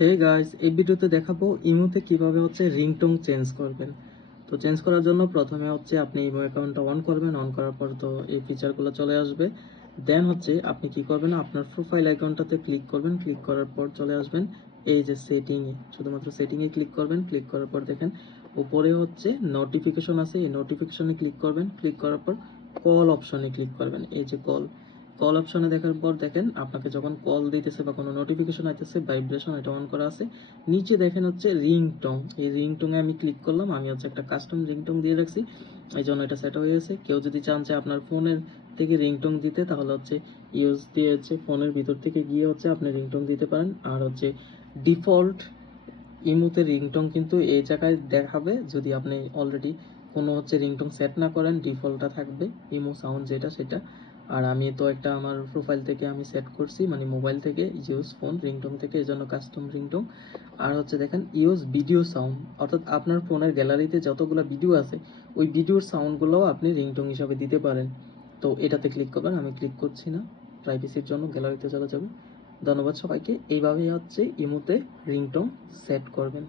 Hey guys এই ভিডিওতে দেখাবো ইমোতে কীভাবে হচ্ছে রিংটোন চেঞ্জ করবেন। তো চেঞ্জ করার জন্য প্রথমে হচ্ছে আপনি ইমো অ্যাকাউন্টটা অন করবেন, অন করার পর তো এই ফিচারগুলো চলে আসবে। দেন হচ্ছে আপনি কি করবেন, আপনার প্রোফাইল অ্যাকাউন্টটাতে ক্লিক করবেন ক্লিক করার পর চলে আসবেন এই যে সেটিংয়ে শুধুমাত্র সেটিংয়ে ক্লিক করবেন ক্লিক করার পর দেখেন উপরে হচ্ছে নোটিফিকেশন আছে, এই নোটিফিকেশনে ক্লিক করবেন ক্লিক করার পর কল অপশনে ক্লিক করবেন, এই যে কল কল অপশনে দেখার পর দেখেন আপনাকে যখন কল দিতেছে বা কোনো নোটিফিকেশন আইতেছে ভাইব্রেশন এটা অন করা আছে। নিচে দেখেন হচ্ছে রিংটং এই রিংটংয়ে আমি ক্লিক করলাম, আমি হচ্ছে একটা কাস্টম রিংটং দিয়ে রাখছি। এই জন্য এটা সেট হয়ে গেছে। কেউ যদি চান যে আপনার ফোনের থেকে রিংটং দিতে, তাহলে হচ্ছে ইউজ দিয়ে হচ্ছে ফোনের ভিতর থেকে গিয়ে হচ্ছে আপনি রিংটং দিতে পারেন। আর হচ্ছে ডিফল্ট ইমোতে রিংটং কিন্তু এই জায়গায় দেখাবে। যদি আপনি অলরেডি কোনো হচ্ছে রিংটং সেট না করেন ডিফল্টটা থাকবে, ইমো সাউন্ড যেটা, সেটা। আর আমি তো একটা আমার প্রোফাইল থেকে আমি সেট করছি মানে মোবাইল থেকে ইউজ ফোন রিংটং থেকে, এই জন্য কাস্টম রিংটং আর হচ্ছে দেখেন ইউজ ভিডিও সাউন্ড অর্থাৎ আপনার ফোনের গ্যালারিতে যতগুলো ভিডিও আছে, ওই ভিডিওর সাউন্ডগুলোও আপনি রিংটং হিসাবে দিতে পারেন। তো এটাতে ক্লিক করবেন, আমি ক্লিক করছি না প্রাইভেসির জন্য গ্যালারিতে চলে যাবে। ধন্যবাদ সবাইকে, এইভাবেই হচ্ছে ইমোতে রিংটং সেট করবেন।